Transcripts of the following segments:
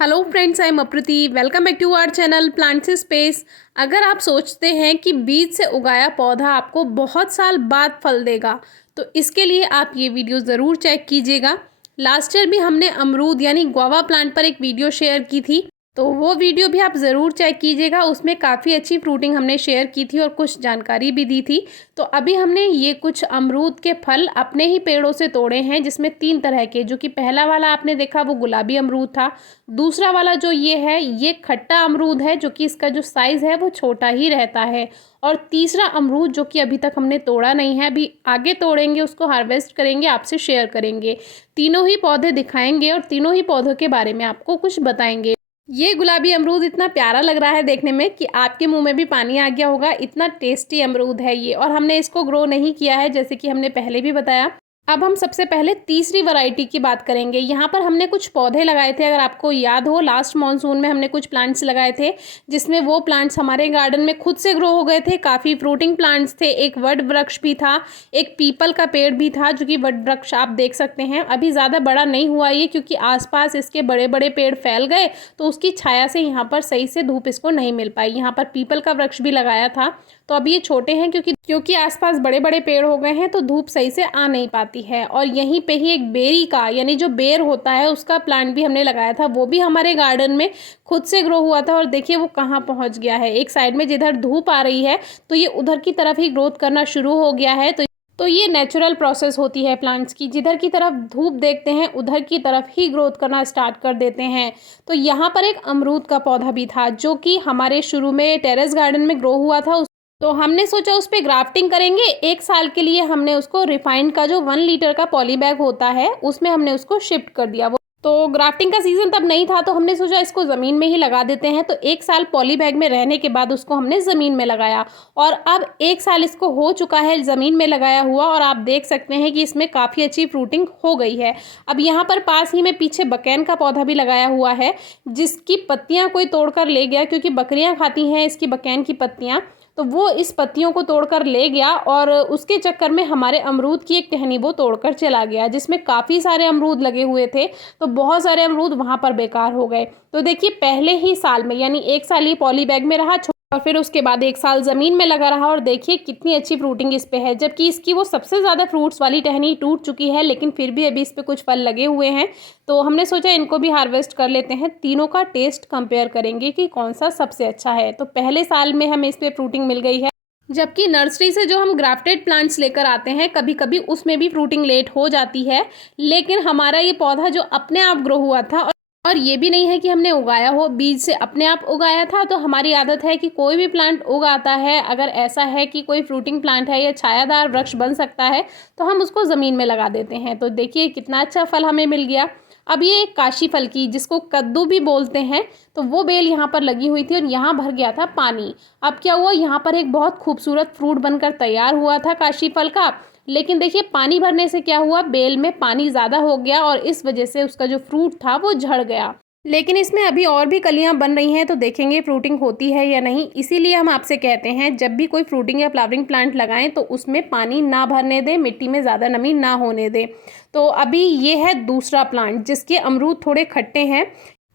Hello friends, I am Aprati. Welcome back to our channel plants space. अगर आप सोचते हैं कि बीज से उगाया पौधा आपको बहुत साल बाद फल देगा, तो इसके लिए आप ये वीडियो ज़रूर चेक कीजिएगा। लास्ट ईयर भी हमने अमरूद यानी गुआवा प्लांट पर एक वीडियो शेयर की थी, तो वो वीडियो भी आप ज़रूर चेक कीजिएगा। उसमें काफ़ी अच्छी फ्रूटिंग हमने शेयर की थी और कुछ जानकारी भी दी थी। तो अभी हमने ये कुछ अमरूद के फल अपने ही पेड़ों से तोड़े हैं, जिसमें 3 तरह के, जो कि पहला वाला आपने देखा वो गुलाबी अमरूद था। दूसरा वाला जो ये है, ये खट्टा अमरूद है, जो कि इसका जो साइज़ है वो छोटा ही रहता है। और तीसरा अमरूद जो कि अभी तक हमने तोड़ा नहीं है, अभी आगे तोड़ेंगे, उसको हार्वेस्ट करेंगे, आपसे शेयर करेंगे। तीनों ही पौधे दिखाएंगे और तीनों ही पौधों के बारे में आपको कुछ बताएंगे। ये गुलाबी अमरूद इतना प्यारा लग रहा है देखने में कि आपके मुंह में भी पानी आ गया होगा। इतना टेस्टी अमरूद है ये, और हमने इसको ग्रो नहीं किया है, जैसे कि हमने पहले भी बताया। अब हम सबसे पहले तीसरी वैरायटी की बात करेंगे। यहाँ पर हमने कुछ पौधे लगाए थे, अगर आपको याद हो लास्ट मॉनसून में हमने कुछ प्लांट्स लगाए थे, जिसमें वो प्लांट्स हमारे गार्डन में खुद से ग्रो हो गए थे। काफ़ी फ्रूटिंग प्लांट्स थे, एक वट वृक्ष भी था, एक पीपल का पेड़ भी था, जो कि वट वृक्ष आप देख सकते हैं। अभी ज़्यादा बड़ा नहीं हुआ ये, क्योंकि आसपास इसके बड़े बड़े पेड़ फैल गए, तो उसकी छाया से यहाँ पर सही से धूप इसको नहीं मिल पाई। यहाँ पर पीपल का वृक्ष भी लगाया था, तो अभी ये छोटे हैं क्योंकि आसपास बड़े बड़े पेड़ हो गए हैं, तो धूप सही से आ नहीं पाती है। और यहीं पे ही एक बेरी का यानी जो बेर होता है उसका प्लांट भी हमने लगाया था, वो भी हमारे गार्डन में खुद से ग्रो हुआ था। और देखिए वो कहाँ पहुँच गया है। एक साइड में जिधर धूप आ रही है, तो ये उधर की तरफ ही ग्रोथ करना शुरू हो गया है। तो ये नेचुरल प्रोसेस होती है प्लांट्स की, जिधर की तरफ धूप देखते हैं उधर की तरफ ही ग्रोथ करना स्टार्ट कर देते हैं। तो यहाँ पर एक अमरूद का पौधा भी था, जो कि हमारे शुरू में टेरेस गार्डन में ग्रो हुआ था। तो हमने सोचा उस पर ग्राफ्टिंग करेंगे। 1 साल के लिए हमने उसको रिफाइंड का जो 1 लीटर का पॉली बैग होता है, उसमें हमने उसको शिफ्ट कर दिया। तो ग्राफ्टिंग का सीज़न तब नहीं था, तो हमने सोचा इसको ज़मीन में ही लगा देते हैं। तो 1 साल पॉली बैग में रहने के बाद उसको हमने ज़मीन में लगाया, और अब 1 साल इसको हो चुका है ज़मीन में लगाया हुआ, और आप देख सकते हैं कि इसमें काफ़ी अच्छी फ्रूटिंग हो गई है। अब यहाँ पर पास ही में पीछे बकैन का पौधा भी लगाया हुआ है, जिसकी पत्तियाँ कोई तोड़ कर ले गया, क्योंकि बकरियाँ खाती हैं इसकी बकैन की पत्तियाँ। तो वो इस पत्तियों को तोड़कर ले गया, और उसके चक्कर में हमारे अमरूद की एक टहनी वो तोड़कर चला गया, जिसमें काफ़ी सारे अमरूद लगे हुए थे। तो बहुत सारे अमरूद वहाँ पर बेकार हो गए। तो देखिए पहले ही साल में, यानी 1 साल ये पॉली बैग में रहा, और फिर उसके बाद 1 साल ज़मीन में लगा रहा, और देखिए कितनी अच्छी फ्रूटिंग इस पे है। जबकि इसकी वो सबसे ज़्यादा फ्रूट्स वाली टहनी टूट चुकी है, लेकिन फिर भी अभी इस पे कुछ फल लगे हुए हैं। तो हमने सोचा इनको भी हार्वेस्ट कर लेते हैं, तीनों का टेस्ट कंपेयर करेंगे कि कौन सा सबसे अच्छा है। तो पहले साल में हमें इस पे फ्रूटिंग मिल गई है, जबकि नर्सरी से जो हम ग्राफ्टेड प्लांट्स लेकर आते हैं, कभी कभी उसमें भी फ्रूटिंग लेट हो जाती है। लेकिन हमारा ये पौधा जो अपने आप ग्रो हुआ था, और ये भी नहीं है कि हमने उगाया हो, बीज से अपने आप उगाया था। तो हमारी आदत है कि कोई भी प्लांट उगाता है, अगर ऐसा है कि कोई फ्रूटिंग प्लांट है या छायादार वृक्ष बन सकता है, तो हम उसको ज़मीन में लगा देते हैं। तो देखिए कितना अच्छा फल हमें मिल गया। अब ये एक काशी फल की, जिसको कद्दू भी बोलते हैं, तो वो बेल यहाँ पर लगी हुई थी, और यहाँ भर गया था पानी। अब क्या हुआ, यहाँ पर एक बहुत खूबसूरत फ्रूट बनकर तैयार हुआ था काशी फल का। लेकिन देखिए पानी भरने से क्या हुआ, बेल में पानी ज़्यादा हो गया, और इस वजह से उसका जो फ्रूट था वो झड़ गया। लेकिन इसमें अभी और भी कलियां बन रही हैं, तो देखेंगे फ्रूटिंग होती है या नहीं। इसीलिए हम आपसे कहते हैं, जब भी कोई फ्रूटिंग या फ्लावरिंग प्लांट लगाएं, तो उसमें पानी ना भरने दें, मिट्टी में ज़्यादा नमी ना होने दें। तो अभी ये है दूसरा प्लांट, जिसके अमरूद थोड़े खट्टे हैं।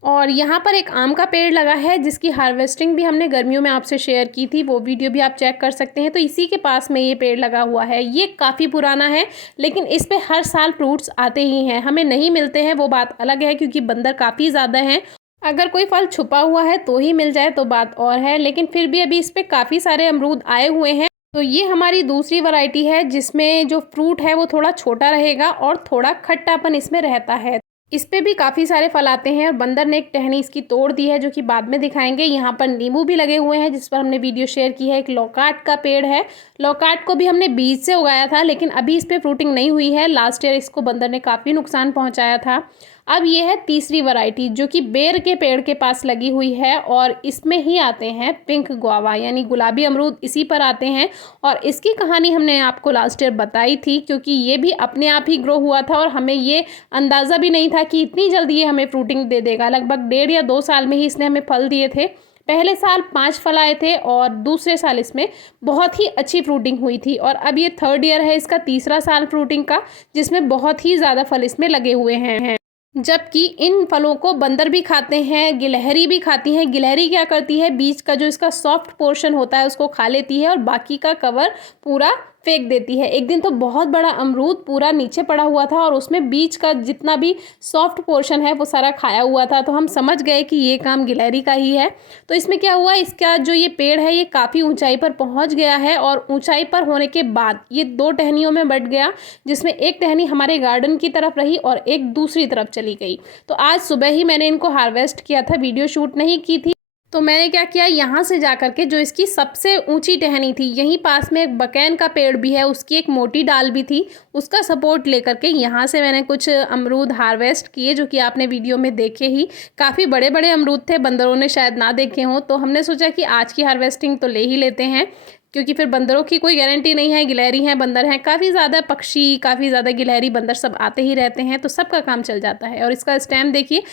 और यहाँ पर एक आम का पेड़ लगा है, जिसकी हार्वेस्टिंग भी हमने गर्मियों में आपसे शेयर की थी, वो वीडियो भी आप चेक कर सकते हैं। तो इसी के पास में ये पेड़ लगा हुआ है। ये काफ़ी पुराना है, लेकिन इस पे हर साल फ्रूट्स आते ही हैं। हमें नहीं मिलते हैं वो बात अलग है, क्योंकि बंदर काफ़ी ज़्यादा हैं। अगर कोई फल छुपा हुआ है तो ही मिल जाए तो बात और है, लेकिन फिर भी अभी इस पे काफ़ी सारे अमरूद आए हुए हैं। तो ये हमारी दूसरी वैरायटी है, जिसमें जो फ्रूट है वो थोड़ा छोटा रहेगा, और थोड़ा खट्टापन इसमें रहता है। इस पे भी काफ़ी सारे फल आते हैं, और बंदर ने एक टहनी इसकी तोड़ दी है, जो कि बाद में दिखाएंगे। यहाँ पर नींबू भी लगे हुए हैं, जिस पर हमने वीडियो शेयर की है। एक लौकाट का पेड़ है, लौकाट को भी हमने बीज से उगाया था, लेकिन अभी इस पे फ्रूटिंग नहीं हुई है। लास्ट ईयर इसको बंदर ने काफ़ी नुकसान पहुँचाया था। अब ये है तीसरी वैरायटी, जो कि बेर के पेड़ के पास लगी हुई है, और इसमें ही आते हैं पिंक गुआवा यानी गुलाबी अमरूद, इसी पर आते हैं। और इसकी कहानी हमने आपको लास्ट ईयर बताई थी, क्योंकि ये भी अपने आप ही ग्रो हुआ था, और हमें ये अंदाज़ा भी नहीं था कि इतनी जल्दी ये हमें फ्रूटिंग दे देगा। लगभग 1.5 या 2 साल में ही इसने हमें फल दिए थे। पहले साल 5 फल आए थे, और दूसरे साल इसमें बहुत ही अच्छी फ्रूटिंग हुई थी। और अब ये 3rd ईयर है इसका, तीसरा साल फ्रूटिंग का, जिसमें बहुत ही ज़्यादा फल इसमें लगे हुए हैं। जबकि इन फलों को बंदर भी खाते हैं, गिलहरी भी खाती हैं। गिलहरी क्या करती है, बीच का जो इसका सॉफ्ट पोर्शन होता है उसको खा लेती है और बाकी का कवर पूरा फेंक देती है। एक दिन तो बहुत बड़ा अमरूद पूरा नीचे पड़ा हुआ था और उसमें बीच का जितना भी सॉफ्ट पोर्शन है वो सारा खाया हुआ था। तो हम समझ गए कि ये काम गिलहरी का ही है। तो इसमें क्या हुआ, इसका जो ये पेड़ है ये काफ़ी ऊंचाई पर पहुंच गया है और ऊंचाई पर होने के बाद ये 2 टहनियों में बट गया, जिसमें एक टहनी हमारे गार्डन की तरफ रही और एक दूसरी तरफ चली गई। तो आज सुबह ही मैंने इनको हार्वेस्ट किया था, वीडियो शूट नहीं की थी। तो मैंने क्या किया, यहाँ से जा कर के जो इसकी सबसे ऊंची टहनी थी, यहीं पास में एक बकैन का पेड़ भी है, उसकी एक मोटी डाल भी थी, उसका सपोर्ट लेकर के यहाँ से मैंने कुछ अमरूद हार्वेस्ट किए, जो कि आपने वीडियो में देखे ही। काफ़ी बड़े बड़े अमरूद थे, बंदरों ने शायद ना देखे हों, तो हमने सोचा कि आज की हार्वेस्टिंग तो ले ही लेते हैं, क्योंकि फिर बंदरों की कोई गारंटी नहीं है। गिलहरी हैं, बंदर हैं, काफ़ी ज़्यादा पक्षी, काफ़ी ज़्यादा गिलहरी बंदर सब आते ही रहते हैं, तो सबका काम चल जाता है। और इसका स्टेम देखिए,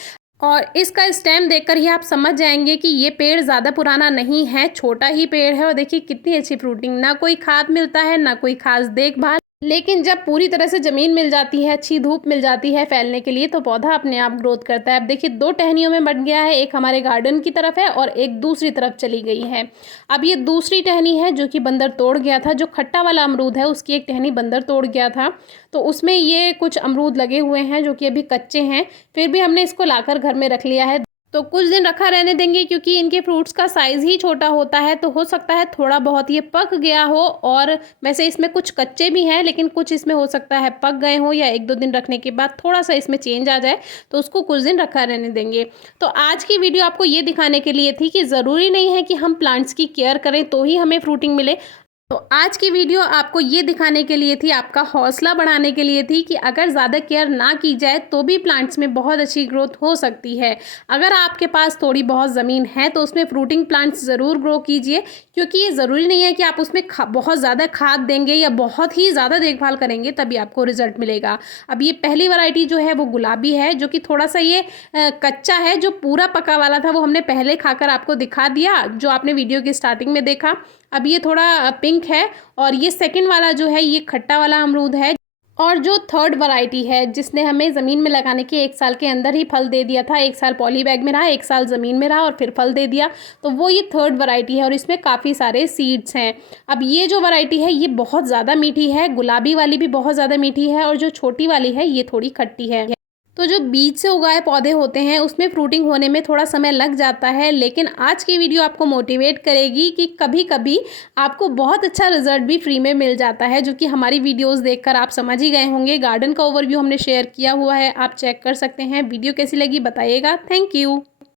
और इसका स्टेम देखकर ही आप समझ जाएंगे कि ये पेड़ ज़्यादा पुराना नहीं है, छोटा ही पेड़ है। और देखिए कितनी अच्छी फ्रूटिंग, ना कोई खाद मिलता है ना कोई खास देखभाल, लेकिन जब पूरी तरह से ज़मीन मिल जाती है, अच्छी धूप मिल जाती है फैलने के लिए, तो पौधा अपने आप ग्रोथ करता है। अब देखिए 2 टहनियों में बट गया है, एक हमारे गार्डन की तरफ है और एक दूसरी तरफ चली गई है। अब ये दूसरी टहनी है जो कि बंदर तोड़ गया था, जो खट्टा वाला अमरूद है उसकी एक टहनी बंदर तोड़ गया था, तो उसमें ये कुछ अमरूद लगे हुए हैं जो कि अभी कच्चे हैं। फिर भी हमने इसको लाकर घर में रख लिया है, तो कुछ दिन रखा रहने देंगे, क्योंकि इनके फ्रूट्स का साइज़ ही छोटा होता है, तो हो सकता है थोड़ा बहुत ये पक गया हो। और वैसे इसमें कुछ कच्चे भी हैं, लेकिन कुछ इसमें हो सकता है पक गए हों, या 1-2 दिन रखने के बाद थोड़ा सा इसमें चेंज आ जाए, तो उसको कुछ दिन रखा रहने देंगे। तो आज की वीडियो आपको ये दिखाने के लिए थी कि ज़रूरी नहीं है कि हम प्लांट्स की केयर करें तो ही हमें फ्रूटिंग मिले। तो आज की वीडियो आपको ये दिखाने के लिए थी, आपका हौसला बढ़ाने के लिए थी, कि अगर ज़्यादा केयर ना की जाए तो भी प्लांट्स में बहुत अच्छी ग्रोथ हो सकती है। अगर आपके पास थोड़ी बहुत ज़मीन है तो उसमें फ्रूटिंग प्लांट्स ज़रूर ग्रो कीजिए, क्योंकि ये ज़रूरी नहीं है कि आप उसमें बहुत ज़्यादा खाद देंगे या बहुत ही ज़्यादा देखभाल करेंगे तभी आपको रिजल्ट मिलेगा। अब ये पहली वैरायटी जो है वो गुलाबी है, जो कि थोड़ा सा ये कच्चा है। जो पूरा पका वाला था वो हमने पहले खाकर आपको दिखा दिया, जो आपने वीडियो की स्टार्टिंग में देखा। अब ये थोड़ा पिंक है, और ये सेकंड वाला जो है ये खट्टा वाला अमरूद है। और जो थर्ड वैरायटी है, जिसने हमें ज़मीन में लगाने के 1 साल के अंदर ही फल दे दिया था, 1 साल पॉली बैग में रहा, 1 साल ज़मीन में रहा और फिर फल दे दिया, तो वो ये थर्ड वैरायटी है और इसमें काफ़ी सारे सीड्स हैं। अब ये जो वैरायटी है ये बहुत ज़्यादा मीठी है, गुलाबी वाली भी बहुत ज़्यादा मीठी है, और जो छोटी वाली है ये थोड़ी खट्टी है। तो जो बीज से उगाए पौधे होते हैं उसमें फ्रूटिंग होने में थोड़ा समय लग जाता है, लेकिन आज की वीडियो आपको मोटिवेट करेगी कि कभी कभी आपको बहुत अच्छा रिजल्ट भी फ्री में मिल जाता है, जो कि हमारी वीडियोस देखकर आप समझ ही गए होंगे। गार्डन का ओवरव्यू हमने शेयर किया हुआ है, आप चेक कर सकते हैं। वीडियो कैसी लगी बताइएगा। Thank you.